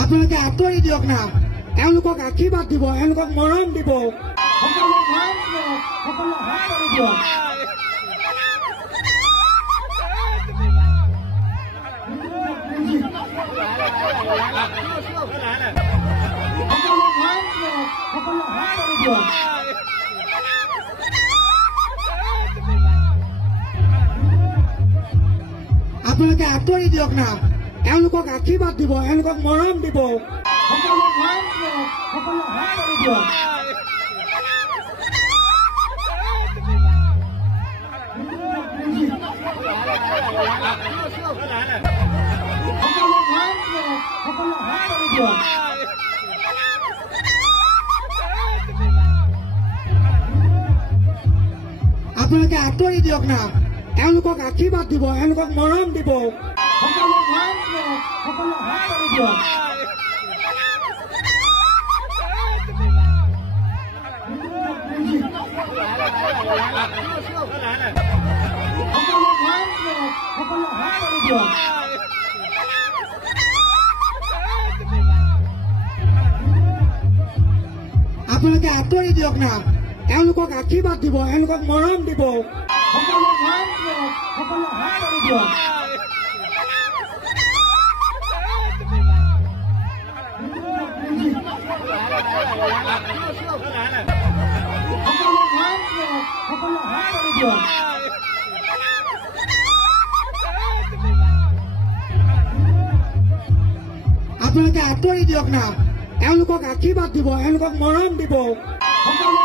আপোনালোকে আঁতৰি দিয়ক না, এওঁলোকক আশীৰ্বাদ দিব, এওঁলোকক মৰম দিব। আপোনালোকে আঁতৰি দিয়ক না, এওঁলোকক আশীৰ্বাদ দিব, এওঁলোকক মৰম দিব। আপোনালোকে আঁতৰি দিয়ক না, এওঁলোকক আশীৰ্বাদ দিব, এওঁলোকক মৰম দিব। আপোনালোকে আঁতৰি দিয়ক না, এওঁলোকক আশীৰ্বাদ দিব, এওঁলোকক মৰম দিব। আপোনালোকে আঁতৰি দিয়ক না, এওঁলোকক আশীৰ্বাদ দিব, এওঁলোকক মৰম দিব। সকলো